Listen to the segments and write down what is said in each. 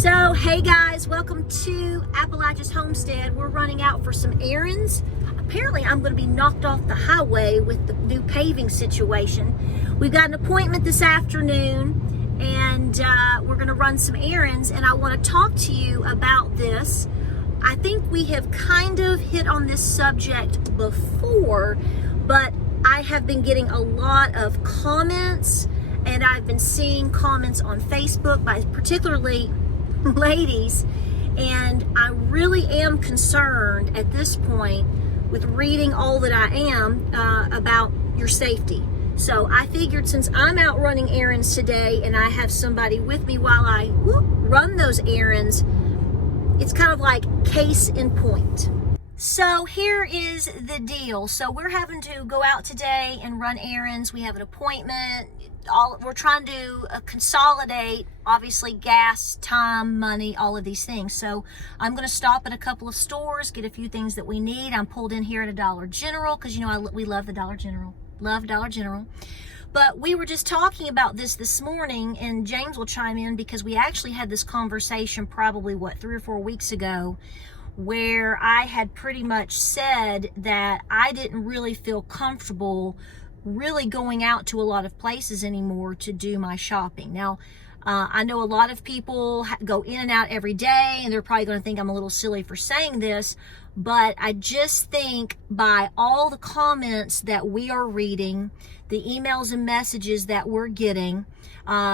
So, hey guys, welcome to Appalachia's Homestead. We're running out for some errands. Apparently, I'm going to be knocked off the highway with the new paving situation. We've got an appointment this afternoon, and we're going to run some errands, and I want to talk to you about this. I think we have kind of hit on this subject before, but I have been getting a lot of comments, and I've been seeing comments on Facebook by particularly ladies, and I really am concerned at this point with reading all that I am about your safety. So I figured, since I'm out running errands today and I have somebody with me while I run those errands, it's kind of like case in point. So here is the deal. So we're having to go out today and run errands. We have an appointment. We're trying to consolidate, obviously, gas, time, money, all of these things. So I'm going to stop at a couple of stores, get a few things that we need. I'm pulled in here at a Dollar General because, you know, we love the Dollar General. Love Dollar General. But we were just talking about this morning, and James will chime in because we actually had this conversation probably, 3 or 4 weeks ago, where I had pretty much said that I didn't really feel comfortable really going out to a lot of places anymore to do my shopping. Now, I know a lot of people go in and out every day, and they're probably going to think I'm a little silly for saying this, but I just think by all the comments that we are reading, the emails and messages that we're getting,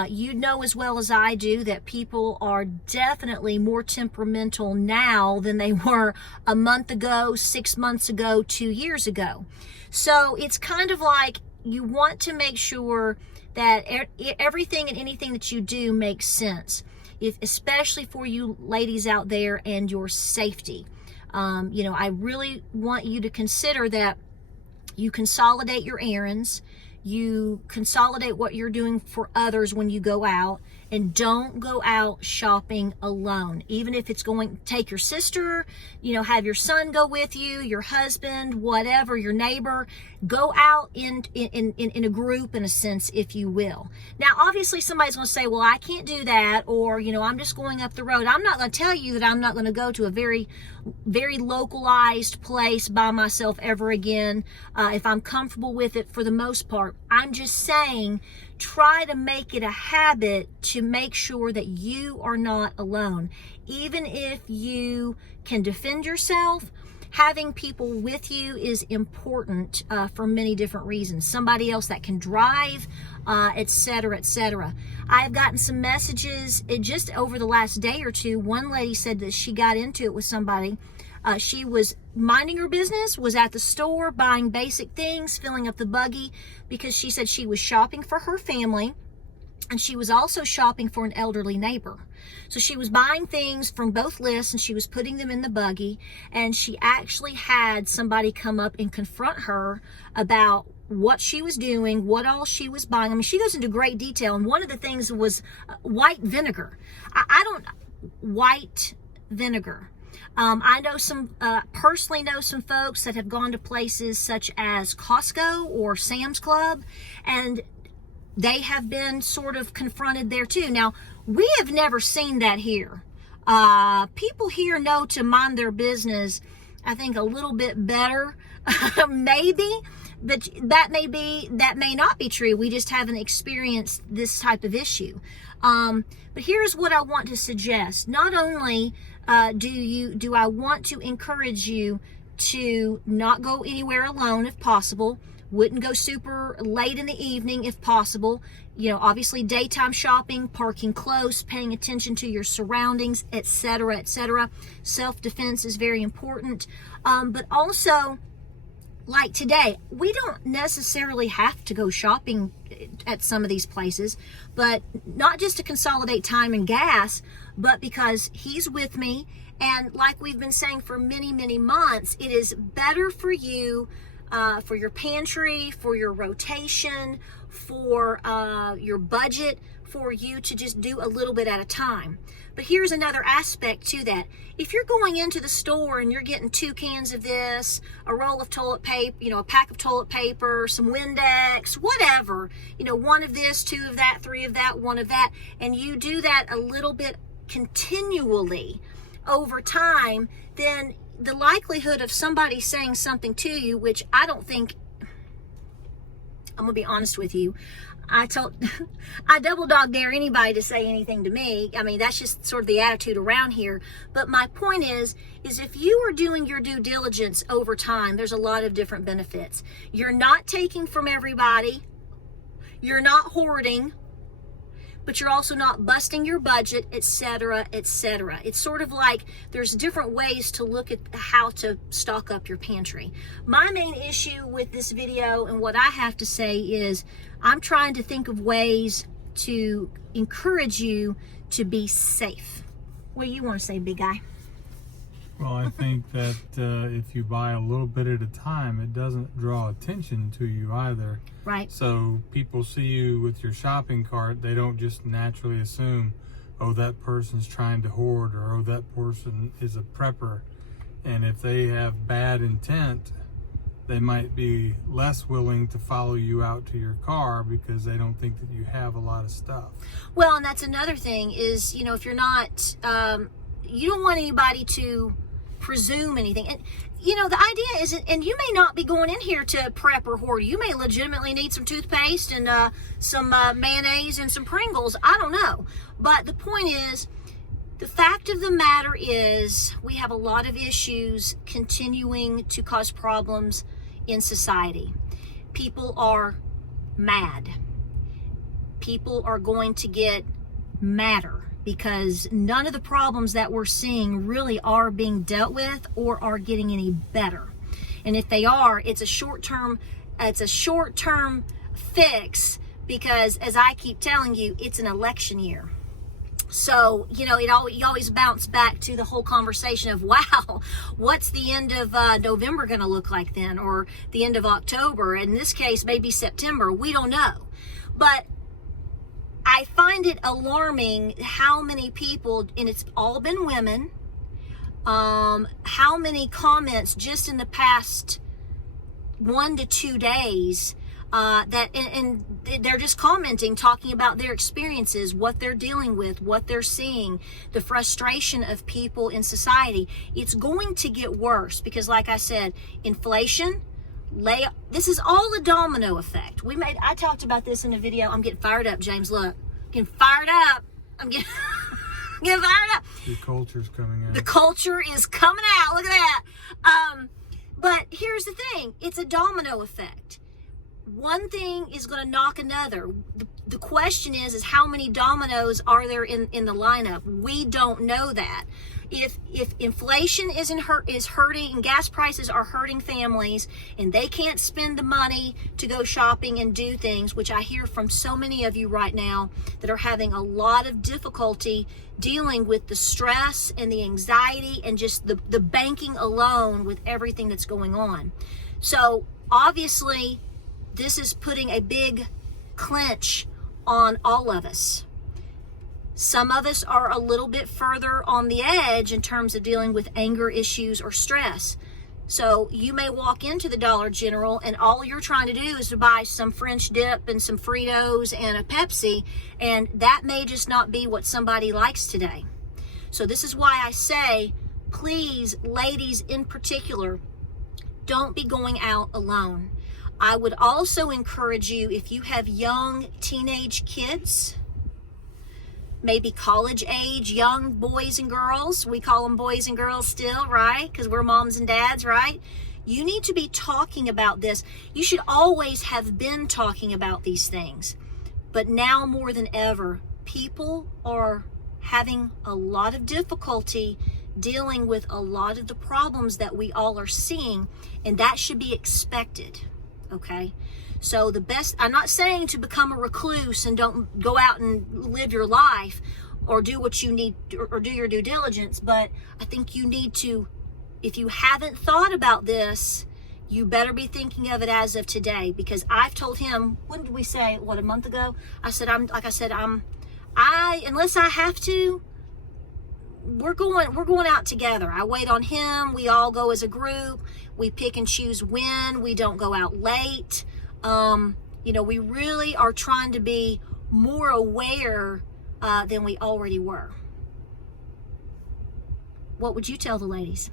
you know as well as I do that people are definitely more temperamental now than they were a month ago, 6 months ago, 2 years ago. So it's kind of like you want to make sure that everything and anything that you do makes sense, especially for you ladies out there and your safety. You know, I really want you to consider that you consolidate your errands, you consolidate what you're doing for others when you go out, and don't go out shopping alone. Even if it's going, take your sister, you know, have your son go with you, your husband, whatever, your neighbor. Go out in a group, in a sense, if you will. Now, obviously, somebody's going to say, well, I can't do that, or, you know, I'm just going up the road. I'm not going to tell you that I'm not going to go to a very, very localized place by myself ever again, if I'm comfortable with it for the most part. I'm just saying, try to make it a habit to make sure that you are not alone. Even if you can defend yourself, having people with you is important for many different reasons. Somebody else that can drive, etc., etc. I've gotten some messages just over the last day or two. One lady said that she got into it with somebody. She was minding her business, was at the store buying basic things, filling up the buggy, because she said she was shopping for her family, and she was also shopping for an elderly neighbor. So she was buying things from both lists, and she was putting them in the buggy, and she actually had somebody come up and confront her about what she was doing, what all she was buying. I mean, she goes into great detail, and one of the things was white vinegar. White vinegar. I know personally know some folks that have gone to places such as Costco or Sam's Club, and they have been sort of confronted there too. Now, we have never seen that here. People here know to mind their business, I think, a little bit better, maybe, but that may not be true. We just haven't experienced this type of issue. But here's what I want to suggest. Not only do I want to encourage you to not go anywhere alone if possible, wouldn't go super late in the evening if possible. You know, obviously daytime shopping, parking close, paying attention to your surroundings, etc., etc. Self-defense is very important. But also, like today, we don't necessarily have to go shopping at some of these places, but not just to consolidate time and gas, but because he's with me. And like we've been saying for many, many months, it is better for you, for your pantry, for your rotation, for your budget, for you to just do a little bit at a time. But here's another aspect to that. If you're going into the store and you're getting 2 cans of this, a roll of toilet paper, you know, a pack of toilet paper, some Windex, whatever, you know, 1 of this, 2 of that, 3 of that, 1 of that, and you do that a little bit continually over time, then the likelihood of somebody saying something to you, which I don't think, I'm gonna be honest with you, I double dog dare anybody to say anything to me. I mean, that's just sort of the attitude around here. But my point is if you are doing your due diligence over time, there's a lot of different benefits. You're not taking from everybody. You're not hoarding, but you're also not busting your budget, etc., etc. It's sort of like there's different ways to look at how to stock up your pantry. My main issue with this video and what I have to say is I'm trying to think of ways to encourage you to be safe. What do you want to say, big guy? Well, I think that if you buy a little bit at a time, it doesn't draw attention to you either. Right. So people see you with your shopping cart, they don't just naturally assume, oh, that person's trying to hoard, or oh, that person is a prepper. And if they have bad intent, they might be less willing to follow you out to your car because they don't think that you have a lot of stuff. Well, and that's another thing is, if you're not, you don't want anybody to presume anything. And the idea is, and you may not be going in here to prep or hoard. You may legitimately need some toothpaste and some mayonnaise and some Pringles. I don't know. But the point is, the fact of the matter is we have a lot of issues continuing to cause problems in society. People are mad. People are going to get madder, because none of the problems that we're seeing really are being dealt with or are getting any better. And if they are, it's a short-term fix, because as I keep telling you, it's an election year. So, you always bounce back to the whole conversation of, wow, what's the end of November going to look like then? Or the end of October? In this case, maybe September. We don't know. But I find it alarming how many people, and it's all been women, how many comments just in the past 1 to 2 days and they're just commenting, talking about their experiences, what they're dealing with, what they're seeing, the frustration of people in society. It's going to get worse because, like I said, inflation, this is all a domino effect. I talked about this in a video. I'm getting fired up, James. Look, getting fired up. I'm getting fired up. The culture's coming out. The culture is coming out. Look at that. But here's the thing. It's a domino effect. One thing is going to knock another. The question is how many dominoes are there in the lineup? We don't know that. If inflation is hurting and gas prices are hurting families and they can't spend the money to go shopping and do things, which I hear from so many of you right now that are having a lot of difficulty dealing with the stress and the anxiety and just the banking alone with everything that's going on. So obviously this is putting a big clench on all of us. Some of us are a little bit further on the edge in terms of dealing with anger issues or stress. So you may walk into the Dollar General and all you're trying to do is to buy some French dip and some Fritos and a Pepsi, and that may just not be what somebody likes today. So this is why I say, please, ladies in particular, don't be going out alone. I would also encourage you, if you have young teenage kids, maybe college age young boys and girls, we call them boys and girls still, right? Because we're moms and dads, right? You need to be talking about this. You should always have been talking about these things. But now more than ever, people are having a lot of difficulty dealing with a lot of the problems that we all are seeing, and that should be expected. Okay, so I'm not saying to become a recluse and don't go out and live your life or do what you need or do your due diligence, but I think you need to, if you haven't thought about this, you better be thinking of it as of today, because I've told him, when did we say, a month ago? I said, unless I have to, we're going out together. I wait on him. We all go as a group. We pick and choose when. We don't go out late. We really are trying to be more aware than we already were. what would you tell the ladies?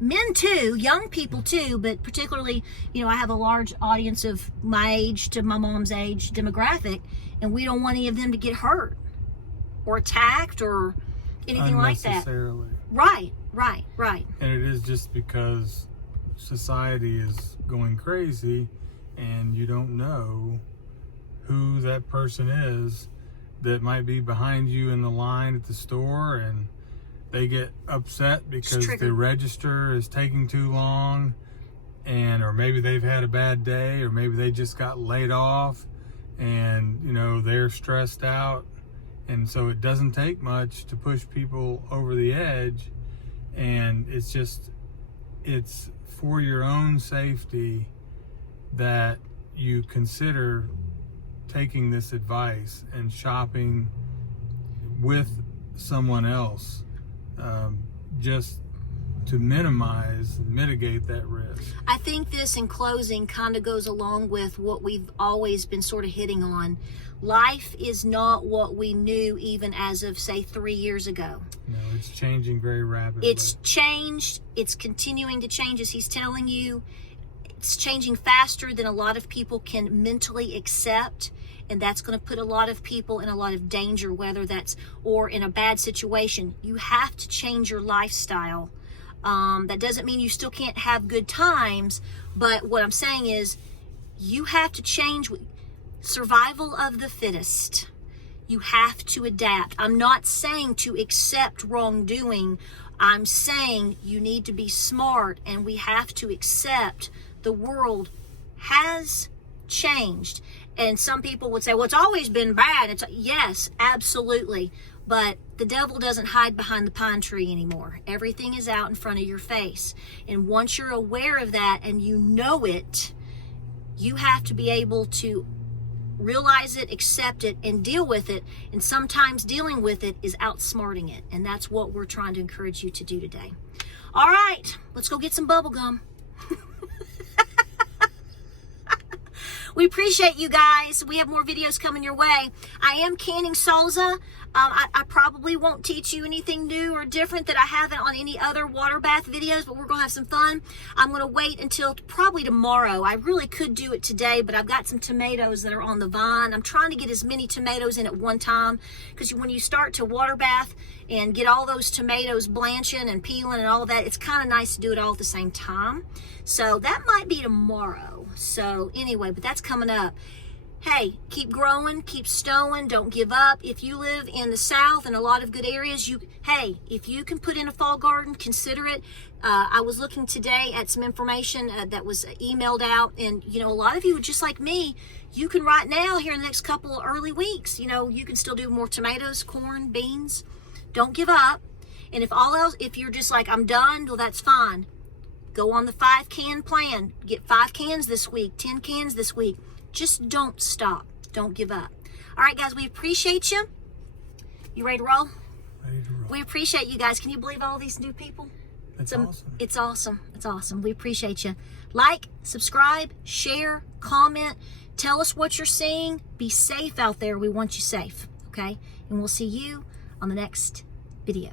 Men too, young people too, but particularly, I have a large audience of my age to my mom's age demographic, and we don't want any of them to get hurt or attacked or anything like that. Unnecessarily. Right. And it is just because society is going crazy and you don't know who that person is that might be behind you in the line at the store, and they get upset because the register is taking too long, or maybe they've had a bad day, or maybe they just got laid off and they're stressed out, and so it doesn't take much to push people over the edge. And it's for your own safety that you consider taking this advice and shopping with someone else, just to mitigate that risk. I think this, in closing, kind of goes along with what we've always been sort of hitting on. Life is not what we knew even as of, say, 3 years ago. No, it's changing very rapidly. It's changed. It's continuing to change, as he's telling you. It's changing faster than a lot of people can mentally accept. And that's going to put a lot of people in a lot of danger, whether that's or in a bad situation. You have to change your lifestyle. That doesn't mean you still can't have good times, but what I'm saying is you have to change. Survival of the fittest. You have to adapt. I'm not saying to accept wrongdoing. I'm saying you need to be smart, and we have to accept the world has changed. And some people would say, well, it's always been bad. Yes, absolutely. But the devil doesn't hide behind the pine tree anymore. Everything is out in front of your face. And once you're aware of that and you know it, you have to be able to realize it, accept it, and deal with it. And sometimes dealing with it is outsmarting it. And that's what we're trying to encourage you to do today. All right, let's go get some bubble gum. We appreciate you guys. We have more videos coming your way. I am canning salsa. I probably won't teach you anything new or different that I haven't on any other water bath videos, but we're going to have some fun. I'm going to wait until probably tomorrow. I really could do it today, but I've got some tomatoes that are on the vine. I'm trying to get as many tomatoes in at one time, because when you start to water bath and get all those tomatoes blanching and peeling and all that, it's kind of nice to do it all at the same time. So that might be tomorrow. So anyway, but that's coming up. Hey, keep growing, keep stowing, don't give up. If you live in the South and a lot of good areas, if you can put in a fall garden, consider it. I was looking today at some information that was emailed out, and a lot of you, just like me, you can right now, here in the next couple of early weeks, you can still do more tomatoes, corn, beans. Don't give up. And if you're just like, I'm done, well, that's fine. Go on the 5-can plan. Get 5 cans this week, 10 cans this week. Just don't stop. Don't give up. All right, guys, we appreciate you. You ready to roll? Ready to roll. We appreciate you guys. Can you believe all these new people? That's awesome. It's awesome. It's awesome. We appreciate you. Like, subscribe, share, comment. Tell us what you're seeing. Be safe out there. We want you safe, okay? And we'll see you on the next video.